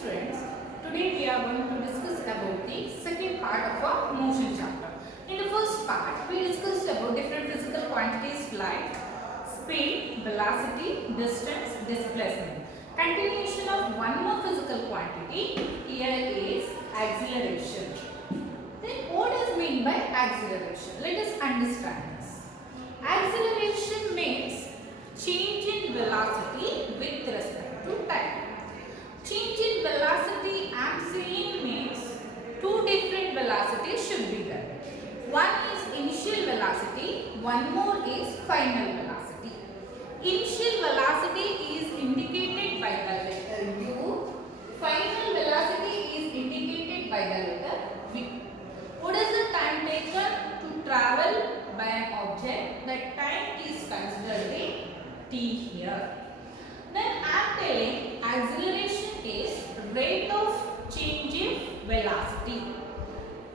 students, today we are going to discuss about the second part of our motion chapter. In the first part, we discussed about different physical quantities like speed, velocity, distance, displacement. Continuation of one more physical quantity here is acceleration. Then what is meant by acceleration? Let us understand this. Acceleration means change in velocity with respect to time. Change in velocity I am saying means two different velocities should be there. One is initial velocity, one more is final velocity. Initial velocity is indicated by the letter U. Final velocity is indicated by the letter V. What is the time taken to travel by an object? That time is considered the t here. Then I am telling acceleration is rate of change in velocity.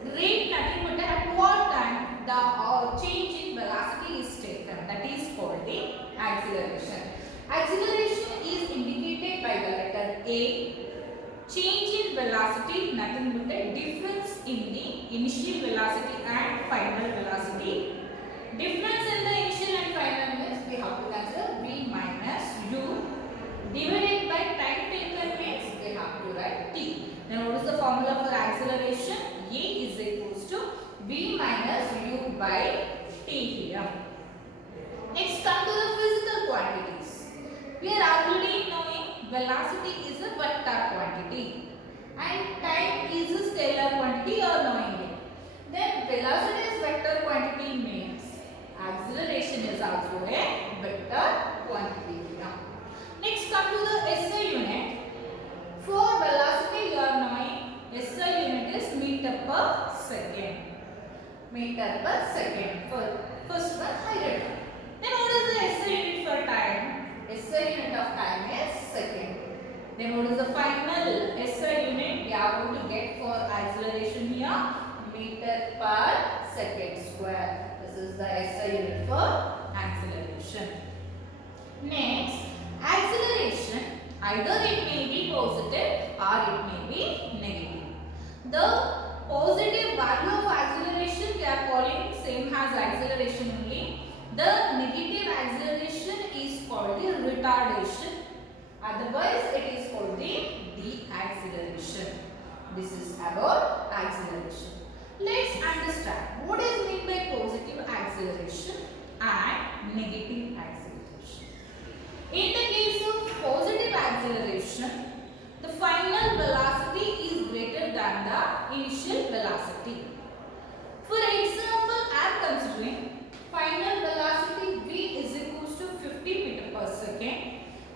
Rate nothing but at what time the change in velocity is taken. That is called the acceleration. Acceleration is indicated by the letter A. Change in velocity nothing but a difference in the initial velocity and final velocity. Difference in the initial and final means we have to consider V minus U divided by time taken means we have to write T. Then what is the formula for acceleration? A is equals to V minus U by T here. Next come to the physical quantities. We are already knowing velocity is a vector quantity and time is a scalar quantity or knowing it. Then velocity is vector quantity means acceleration is also a vector quantity. Next come to the SI unit. For velocity you are knowing SI unit is meter per second. Meter per second. First one I written. Then what is the SI unit for time? SI unit of time is second. Then what is the final SI unit we are going to get for acceleration here? Meter per second square. This is the SI unit for acceleration. Next, acceleration either it may be positive or it may be negative. The positive value of acceleration they are calling same as acceleration only. The negative acceleration is called the retardation. Otherwise it is called the deceleration. This is about acceleration. Let's understand what is meant by positive acceleration and negative acceleration. In the case of positive acceleration, the final velocity is greater than the initial velocity. For example, I am considering final velocity V is equals to 50 meter per second.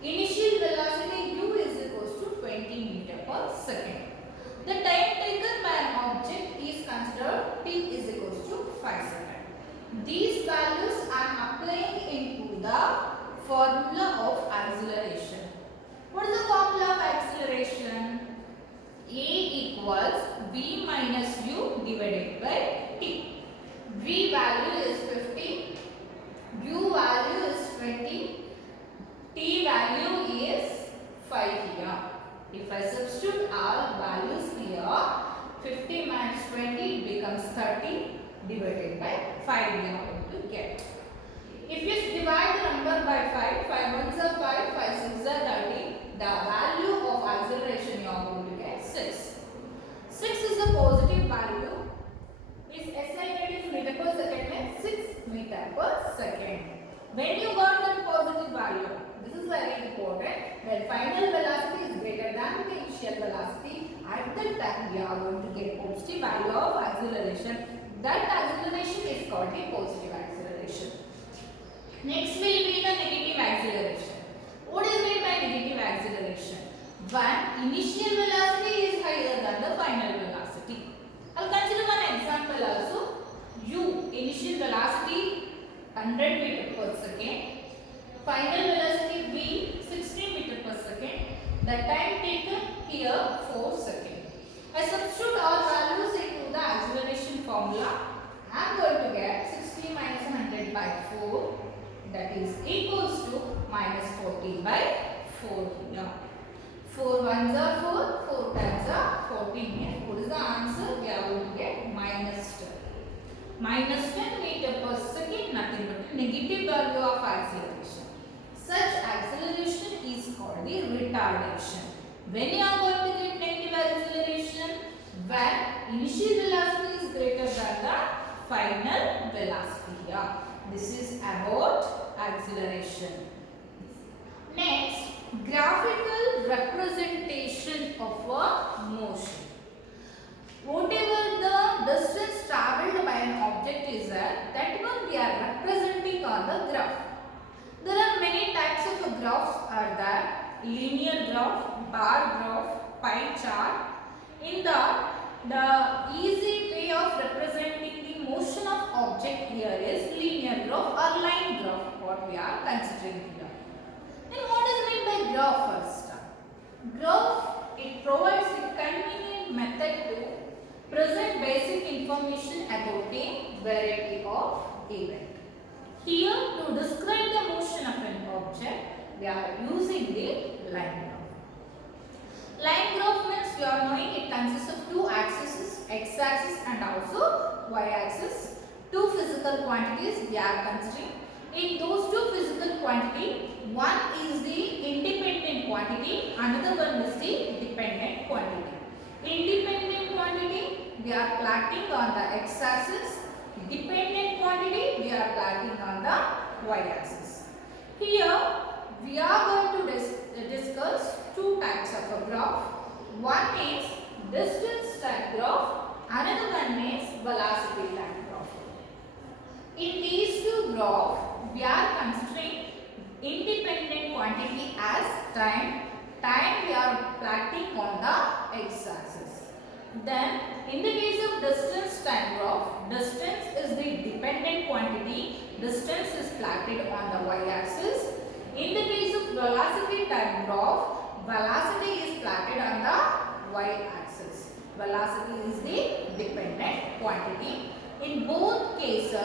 Initial velocity U is equals to 20 meter per second. The time taken by an object is considered T is equals to 5 seconds. These values I am applying into the formula of acceleration. What is the formula of acceleration? A equals V minus U divided by T. V value is 50, U value is 20, T value is 5 here. If I substitute all values here, 50 minus 20 becomes 30 divided by 5 we are going to get. If you divide the number by 5, 5 ones are 5, 5 6 are 30, the value of acceleration you are going to get 6. 6 is a positive value. Its SI unit is meter per second means 6 meter per second. When you got that positive value, this is very important. When final velocity is greater than the initial velocity, at that time we are going to get positive value of acceleration. That acceleration is called the positive acceleration. Next will be the negative acceleration. What is meant by negative acceleration? When initial velocity is higher than the final velocity. I will consider one example also. U, initial velocity 100 meter per second. Final velocity V 60 meter per second. The time taken here 4 seconds. I substitute all values into the acceleration formula. I am going to get 60 minus 100 by 4. That is equals to minus 40 by 4 here. 4 ones are 4, 4 minus 10 meter per second, nothing but a negative value of acceleration. Such acceleration is called the retardation. When you are going to get negative acceleration? When initial velocity is greater than the final velocity here. This is about acceleration. Next, graphical representation of a motion. Whatever the distance travelled by an object is that one we are representing on the graph. There are many types of graphs are there. Linear graph, bar graph, pie chart. In that, the easy way of representing the motion of object here is linear graph or line graph, what we are considering here. Then what is meant by graph first? Graph, it provides a convenient method to present basic information about a variety of event. Here, to describe the motion of an object, we are using the line graph. Line graph means we are knowing it consists of two axes, x-axis and also y-axis. Two physical quantities we are considering. In those two physical quantity, one is the independent quantity, another one is the dependent quantity. Independent quantity we are plotting on the x-axis. Dependent quantity we are plotting on the y-axis. Here we are going to discuss two types of a graph. One is distance time graph, another one is velocity time graph. In these two graphs, we are considering independent quantity as time. Time we are plotting on the x-axis. Then, in the case of distance time graph, distance is the dependent quantity. Distance is plotted on the y-axis. In the case of velocity time graph, velocity is plotted on the y-axis. Velocity is the dependent quantity. In both cases,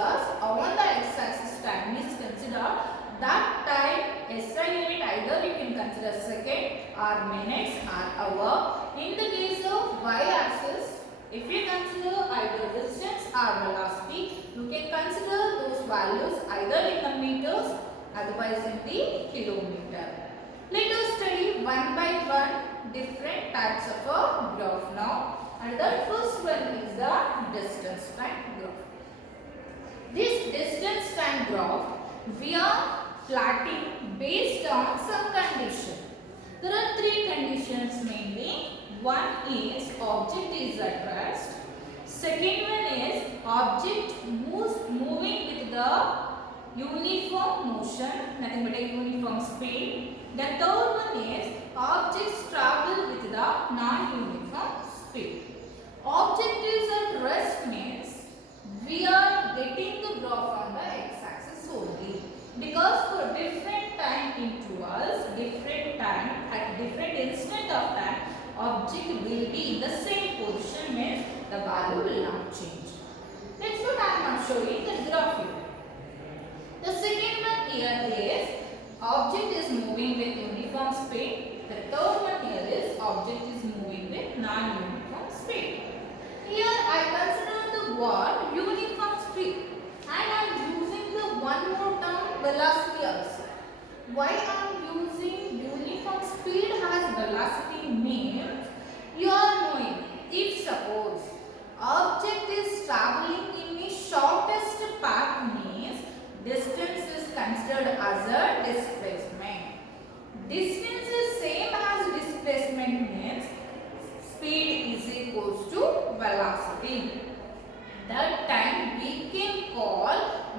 on the x-axis time is considered that time SI unit, either you can consider second or minutes or hour. In the case of y-axis, if you consider either distance or velocity, you can consider those values either in the meters, otherwise in the kilometer. Let us study one by one different types of a graph now. And the first one is the distance time graph. This distance time graph we are plotting based on some condition. There are three conditions mainly. One is object is at rest. Second one is object moving with the uniform motion, nothing but a uniform speed. The third one is objects travel with the non-uniform speed. Object is at rest means we are getting the graph on the x-axis only, because for different time intervals, different time at different instant of time, object will be in the same position, means the value will not change. That's what I am now showing the graph here. The second one here is object is moving with uniform speed. The third one here is object is moving with non-uniform speed. Here I consider the word uniform speed and I am using the one more term velocity also. Why I am using uniform speed as velocity means you are knowing if suppose object is traveling in the shortest path means distance is considered as a displacement. Distance is same as displacement means speed is equals to velocity. That time we can call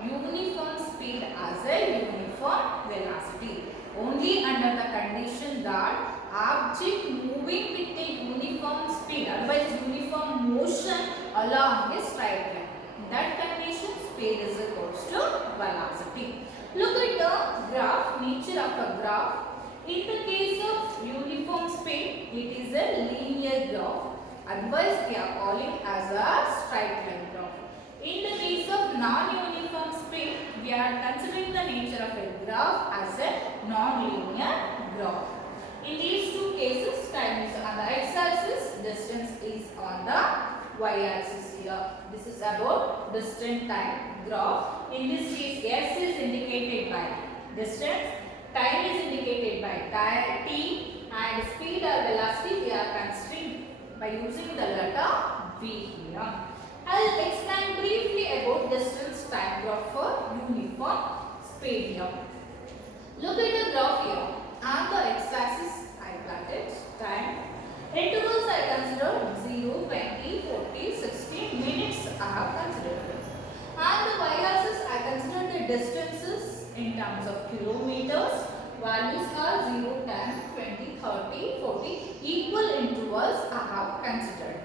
uniform speed as a uniform velocity. Only under the condition that object moving with a uniform speed, otherwise uniform motion along a straight line. In that condition, speed is equals to velocity. Look at the graph, nature of a graph. In the case of uniform speed, it is a linear graph. Otherwise, we are calling as a straight line graph. In the case of non-uniform speed, we are considering the nature of a graph as a non-linear graph. In these two cases, time is on the x-axis, distance is on the y-axis here. This is about distance time graph. In this case, s is indicated by distance, time is indicated by t, and speed or velocity we are considering by using the letter v here. I will explain briefly about distance time graph for uniform speed here. Look at the graph here. On the x-axis I plotted time. Intervals I considered 0, 20, 40, 60 minutes I have considered. On the y-axis I considered the distances in terms of kilometers. Values are 0, 10, 20, 30, 40. Equal intervals I have considered.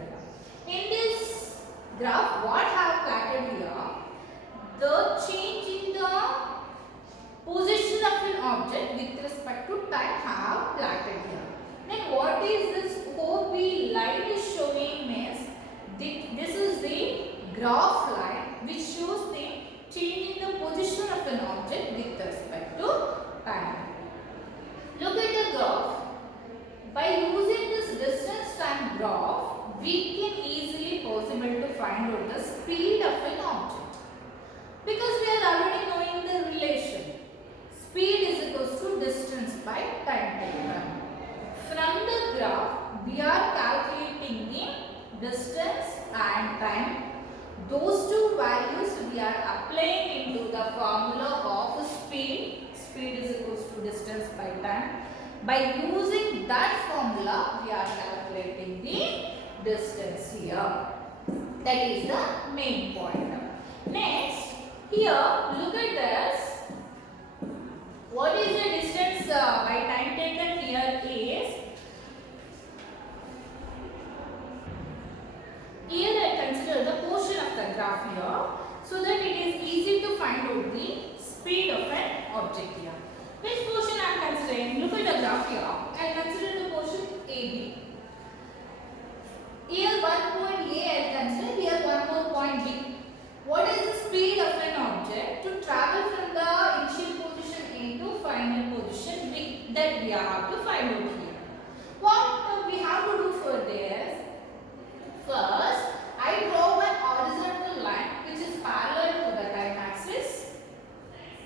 In this graph, what I have plotted here, the change in the position of an object with respect to time I have plotted here. Then what is this OB line is showing means this is the graph line which shows the change in the position of an object with respect to time. Look at the graph. By using this distance time graph, we can easily possible to find out the speed of an object. Because we are already knowing the relation. Speed is equals to distance by time taken. From the graph, we are calculating the distance and time. Those two values we are applying into the formula of speed. Speed is equals to distance by time. By using that formula, we are calculating the distance here. That is the main point. Next, here look at this. What is the distance by time taken here is, here I consider the portion of the graph here so that it is easy to find out the speed of an object here. Which portion I am considering? Look at the graph here. I consider the portion AB. Here one point A I consider, here one more point B. What is the speed of an object to travel from the initial position A to final position B that we have to find out here? What we have to do for this? First, I draw an horizontal line which is parallel to the time axis.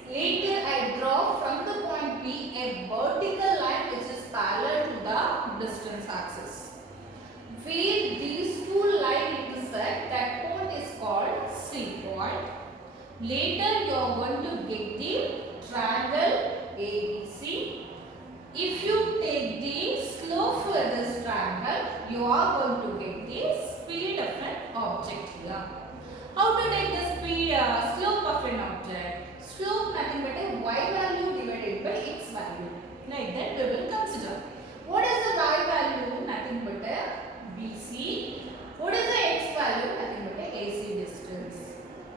Later, I draw from the point B a vertical line which is parallel to the distance axis. Where these two lines intersect, that point is called C point. Later, you are going to get the triangle ABC. If you take the slope for this triangle, you are going to get the speed of an object here. How to take the speed slope of an object? Slope nothing but a y value divided by x value. Like that we will consider. What is the y value? Nothing but a BC. What is the x value? Nothing but a AC distance.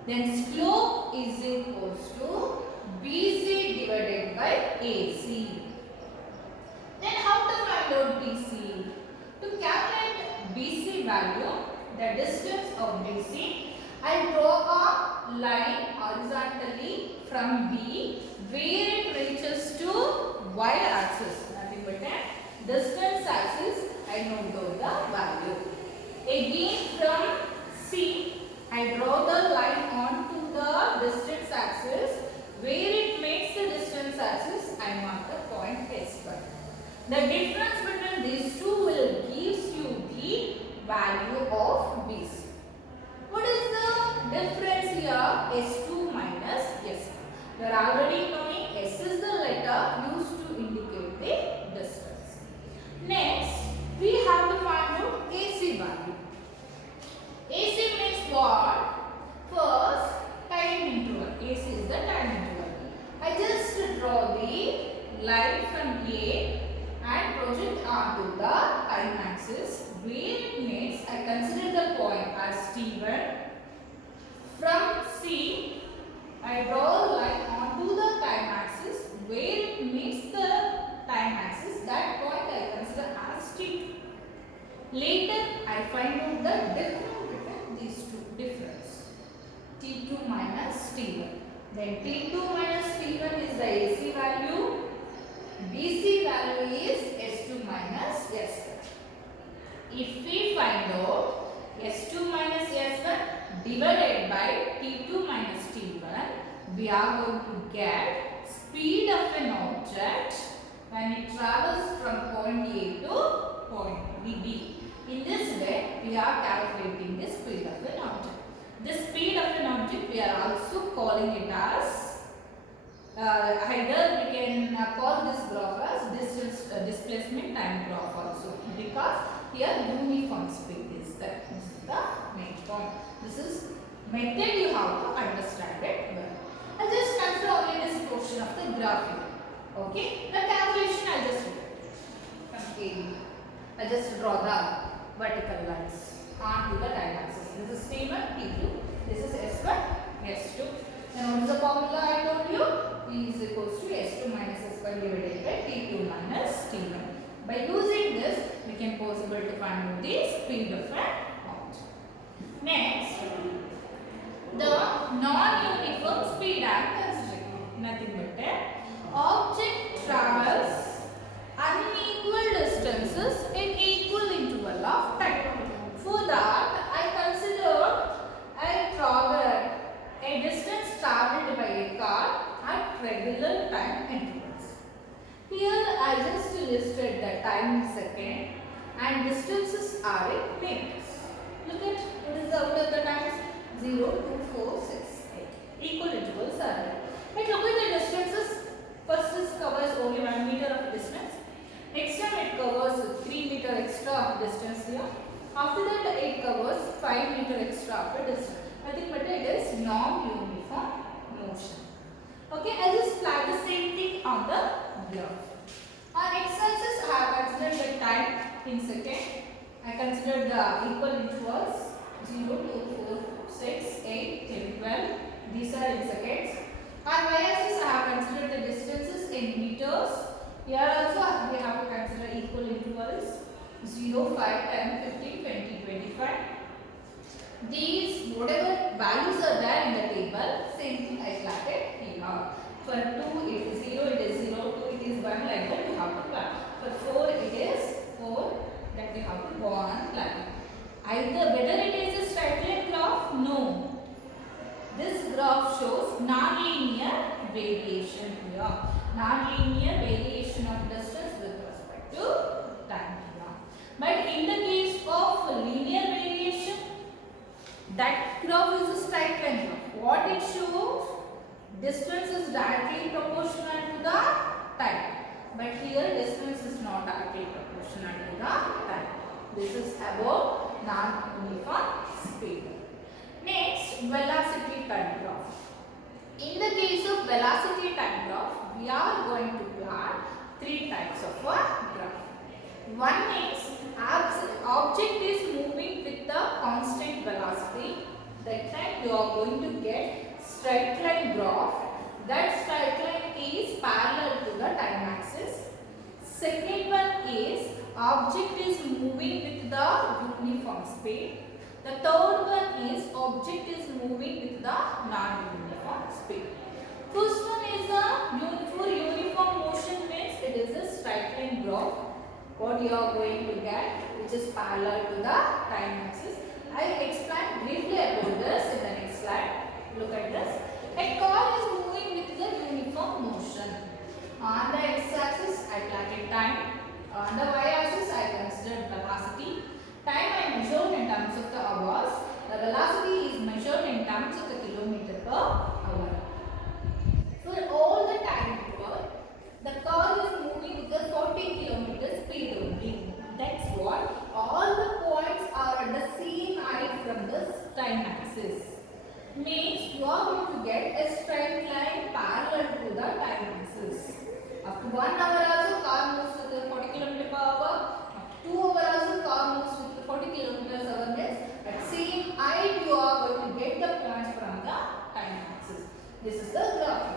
Then slope is equals to BC divided by AC. Then how to find out BC? To calculate BC value, the distance of BC, I draw a line horizontally from B where it reaches to y axis. Nothing but a distance axis, I note down the value. Again from C, I draw the line onto the distance axis. Where it makes the distance axis, I mark the point S1. The difference between these two will gives you the value of BC. What is the difference here? S2 minus S1. You are already knowing S is the letter used to indicate the distance. Next, we have to find out AC value. AC means what? First, time interval. AC is the time interval. I just draw the line from A and project onto the time axis. Where it meets, I consider the point as T1. From C, I draw a line onto the time axis. Where it meets the time axis, that point I consider as T2. Later, I find out the difference between these two difference. T2 minus T1. Then T2 minus T1 is the AC value. BC value is S2 minus S1. If we find out S2 minus S1 divided by T2 minus T1, we are going to get speed of an object when it travels from point A to point B. In this way, we are calculating the speed of an object. The speed of an object, we are also calling it as either we can call this graph as displacement time graph also, because here uniform speed is there. This is the main point. This is method you have to understand it well. I'll just consider only this portion of the graph here. Okay, the calculation I'll just do. Okay, I'll just draw the vertical lines onto the time axis. This is T1, T2. This is S1, S2. Then what is the formula I told you? P is equals to S2 minus S1 divided by T2 minus T1. By using this, we can possible to find out the speed of an object. Next, the non-uniform speed I am considering. Nothing but a object travels unequal distances in equal interval of time. For that, I consider a travel, a distance travelled by a car at regular time intervals. Here I just listed the time in second and distances are in minutes. Look at what is the out of the times 0, 2, 4, 6, 8. Equal intervals are there. But look at the distances. First this covers only 1 meter of distance. Next time it covers 3 meter extra of distance here. After that it covers 5 meter extra of a distance. Nothing but it is non-uniform motion. Okay, I'll just plot the same thing on the graph. On x-axis I have considered the time in second. I considered the equal intervals 0, 2, 4, 6, 8, 10, 12. These are in seconds. On y-axis I have considered the distances in meters. Here also we have to consider equal intervals 0, 5, 10, 15, 20, 25. These whatever values are there in the table, same thing I plotted here. For 2 it is 0, it is 0, 2 it is 1, like that we have to plot. For 4 it is 4, that we have to go on plotting. Either whether it is a straight line graph, no. This graph shows non-linear variation here. Non-linear variation of distance with respect to time here. But in the case of linear variation, that graph is a straight line graph. What it shows? Distance is directly proportional to the time. But here distance is not directly proportional to the time. This is about non-uniform speed. Next, velocity time graph. In the case of velocity time graph, we are going to plot 3 types of a graph. One is object is moving with the constant velocity. That time you are going to get straight line graph. That straight line is parallel to the time axis. Second one is object is moving with the uniform speed. The third one is object is moving with the non-uniform speed. First one is for uniform motion means it is a straight line graph. What you are going to get, which is parallel to the time axis. I explain briefly about this in the next slide. Look at this. A car is moving with the uniform motion. On the x-axis, I plotted time. On the y-axis, I considered velocity. Time I measured in terms of the hours. The velocity is measured in terms of the kilometer per hour. For all the time interval, the car is moving with the 40 km speed only. That's what. All the points are at the same height from this time axis. Means you are going to get a straight line parallel to the time axis. After 1 hour also car moves with 40 km per hour. After 2 hours also car moves with 40 km per hour. Means at same height you are going to get the points from the time axis. This is the graph.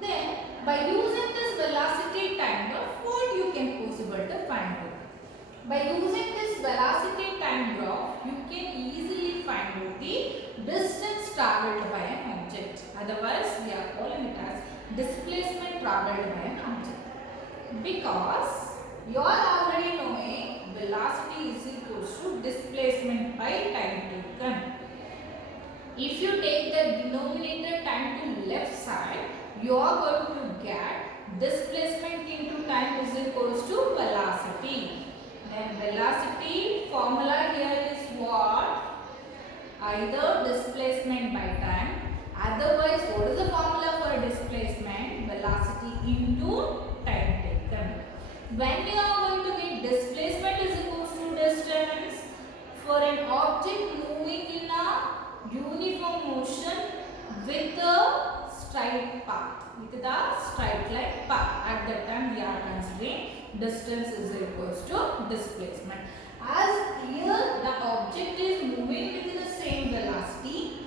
Then by using this velocity time graph, what you can possible to find out? By using this velocity time graph, you can easily find out the distance travelled by an object. Otherwise, we are calling it as displacement travelled by an object. Because you are already knowing velocity is equals to displacement by time taken. If you take the denominator time to left side, you are going to get displacement into time is equals to velocity. Then velocity formula here is what? Either displacement by time. Otherwise, what is the formula for displacement? Velocity into time taken. When we are going to get displacement is equals to distance for an object moving in a uniform motion with a straight path, with the straight line path. At that time we are considering distance is equals to displacement. As here the object is moving with the same velocity,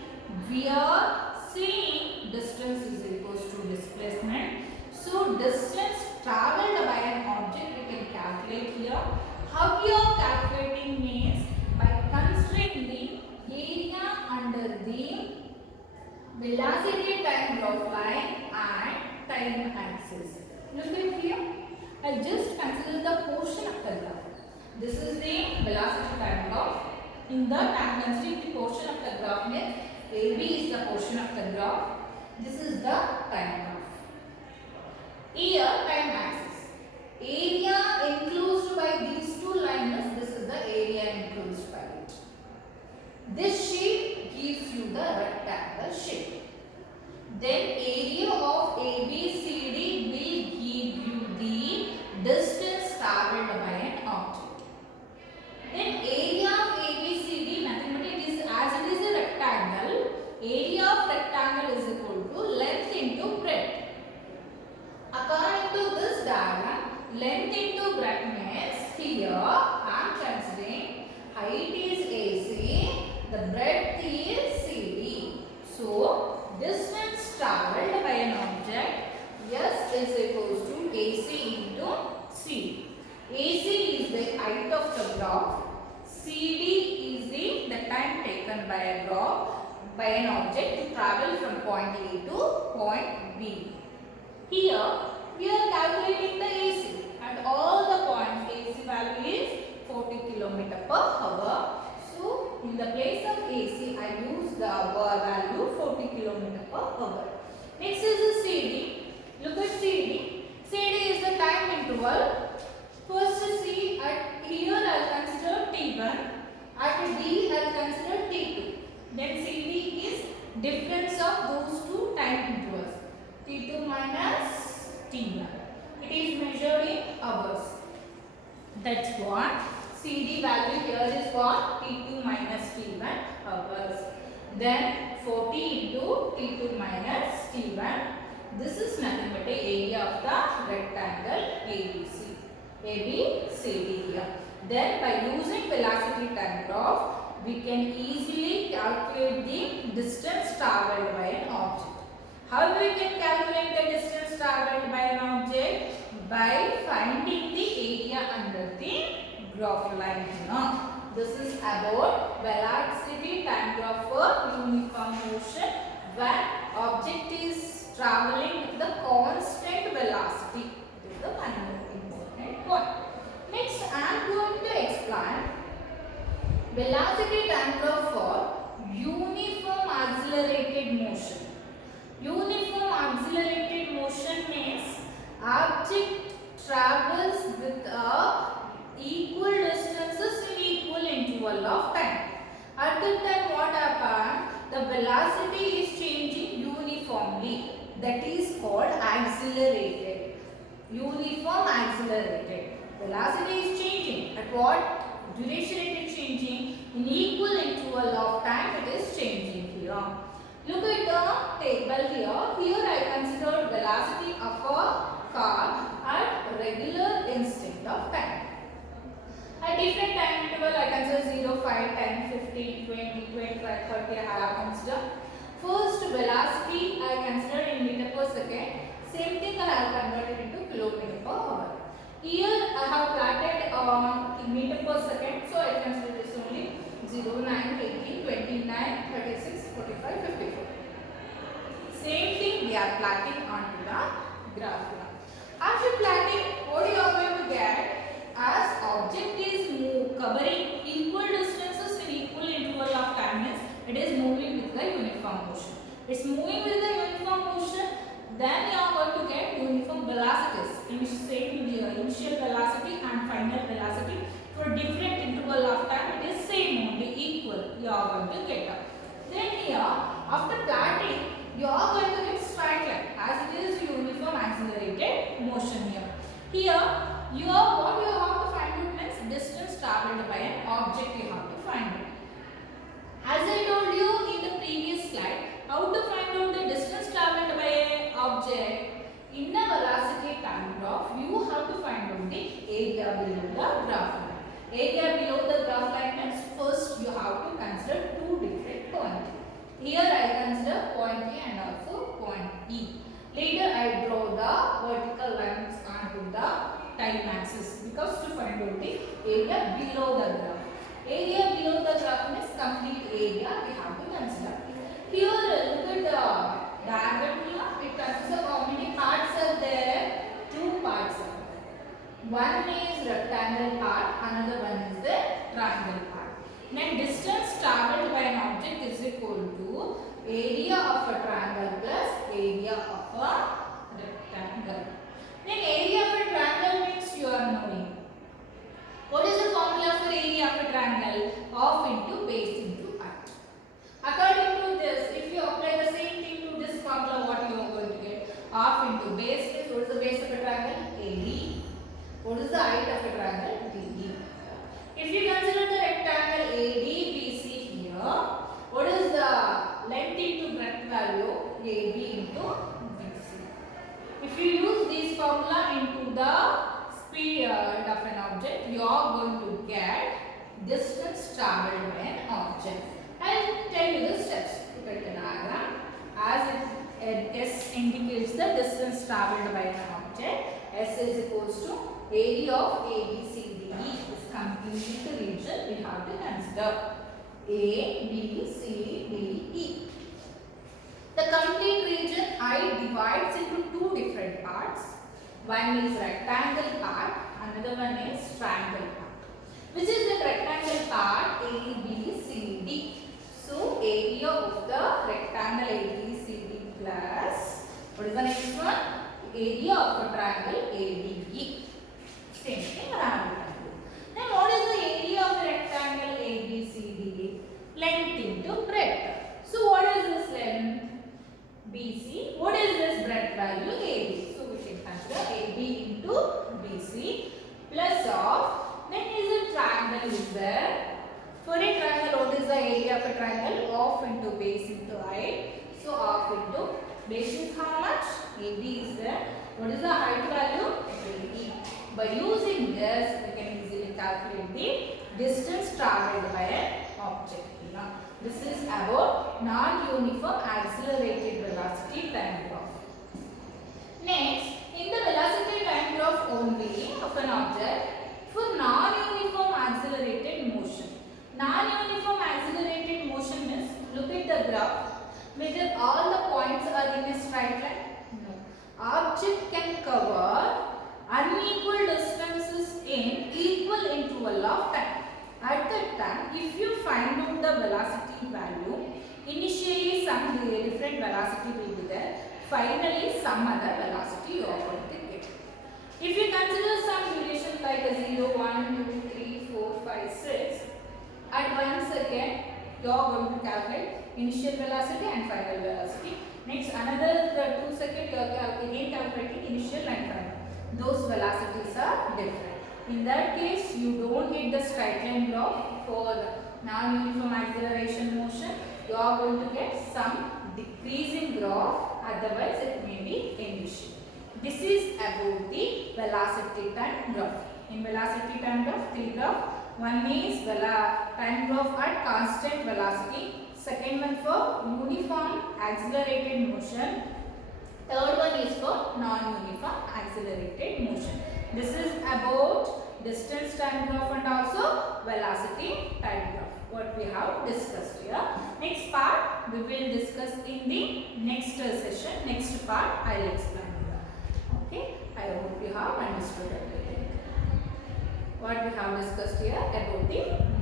we are seeing distance is equals to displacement. So distance travelled by an object we can calculate here. How we are calculating means by considering the area under the velocity time graph line and time axis. Look at here. I just consider the portion of the graph. This is the velocity time graph. In the time considering the portion of the graph means AB is the portion of the graph. This is the time graph. Here time axis. Area enclosed by these two lines. This is the area enclosed by it. This shape gives you the rectangle shape. Then area of ABCD will give you the distance travelled by an object. Then area of ABCD, nothing but it is as it is a rectangle. Area of rectangle is equal to length into breadth. According to this diagram, length into breadth means here I am considering height is AC, the breadth is CD. So distance travelled by an object S is equals to AC into CD. AC is the height of the graph. CD is the time taken by a graph by an object to travel from point A to point B. Here we are calculating the AC and all the points AC value is 40 km per hour. So in the place of AC I use the value 40 km per hour. Next is the CD. Look at CD. CD is the time interval. First C at here I will consider T1. At D I will consider T2. Then CD is difference of those two time intervals. T2 minus T1. It is measured in hours. That's what. CD value here is what? T2 minus T1 hours. Then 40 into T2 minus T1. This is nothing but the area of the rectangle ABC. ABCD here. Then by using velocity time graph, we can easily calculate the distance travelled by an object. How we can calculate the distance travelled by an object? By finding the area under the graph line here. This is about velocity time graph for uniform motion when object is travelling with the constant velocity. This is the one important point. Next, I am going to explain velocity time graph for uniform accelerated motion. Uniform accelerated motion means object travels with equal distances in equal interval of time. At that time what happens? The velocity is changing uniformly. That is called accelerated. Uniform accelerated. Velocity is changing. At what duration it is changing? In equal interval of time it is changing here. Look at the table here. Here I consider velocity of a car at regular instant of time. At different time interval I consider 0, 5, 10, 15, 20, 25, 30 I have considered. First velocity I consider in meter per second. Same thing I have converted into kilometer per hour. Here I have plotted in meter per second. So I consider this only 0, 9, 18, 29, 36, 45, 54. Same thing we are plotting onto the graph. After plotting, what you are going to get as object is covering equal distance it's moving with the uniform motion, then you are going to get uniform velocities. Same initial velocity and final velocity for different interval of time, it is same only, equal. You are going to get. Then here, after plotting, you are going to get straight line as it is uniform accelerated motion here. Here, what you have to find out means distance traveled by an object you have to find out. As I told you in the previous slide, how to find out the distance traveled by an object in a velocity time graph, you have to find out the area below the graph line. Area below the graph line means first you have to consider two different points. Here I consider point A and also point E. Later I draw the vertical lines onto the time axis because to find out the area below the graph. Area below the graph means complete area we have to consider. Here look at the diagram here. It consists of how many parts are there? Two parts are there. One is rectangle part, another one is the triangle part. Then distance travelled by an object is equal to area of a triangle plus area of a rectangle. Then area of a triangle means you are knowing. What is the formula for area of a triangle? Half into base into height. According to this, if you apply the same thing to this formula, what you are going to get? Half into base is, what is the base of a triangle? AD. What is the height of a triangle? DE. If you consider the rectangle ADBC here, what is the length into breadth value? AB into BC. If you use this formula into the speed of an object, you are going to get distance travelled by an object. I will tell you the steps. Look at the diagram. As S indicates the distance travelled by an object, S is equals to area of ABCDE is complete region we have to consider. A, B, C, D, E. The complete region I divides into two different parts. One is rectangle part, another one is triangle part. Which is the rectangle part? A, B, C, D. So area of the rectangle A, B, C, D plus, what is the next one? Area of a triangle ADE. Same thing around it. Then what is the area of a rectangle ABCD? Length into breadth. So what is this length? BC. What is this breadth value? AB. So we can consider AB into BC plus of, then is a triangle is there. For a triangle, what is the area of a triangle? Half into base into height. So half into base is how much? AB is there. What is the height value? 20. By using this, we can easily calculate the distance travelled by an object. This is about non-uniform accelerated velocity time graph. Next, in the velocity time graph only of an object for non-uniform accelerated motion. Non-uniform accelerated motion means, look at the graph, whether all the points are in a straight line. No. Object can cover unequal distances in equal interval of time. At that time, if you find out the velocity value, initially some different velocity will be there, finally some other velocity you are going to get. If you consider some duration like a 0, 1, 2, 3, 4, 5, 6, at 1 second you are going to calculate initial velocity and final velocity. Next another 2 seconds you are again calculating initial and final. Those velocities are different. In that case, you don't get the straight line graph for non-uniform acceleration motion. You are going to get some decreasing graph, otherwise it may be initial. This is about the velocity time graph. In velocity time graph, three graph. One is time graph at constant velocity. Second one for uniform accelerated motion. Third one is for non-uniform accelerated motion. This is about distance time graph and also velocity time graph. What we have discussed here. Next part we will discuss in the next session. Next part I will explain here. Okay. I hope you have understood everything. What we have discussed here about the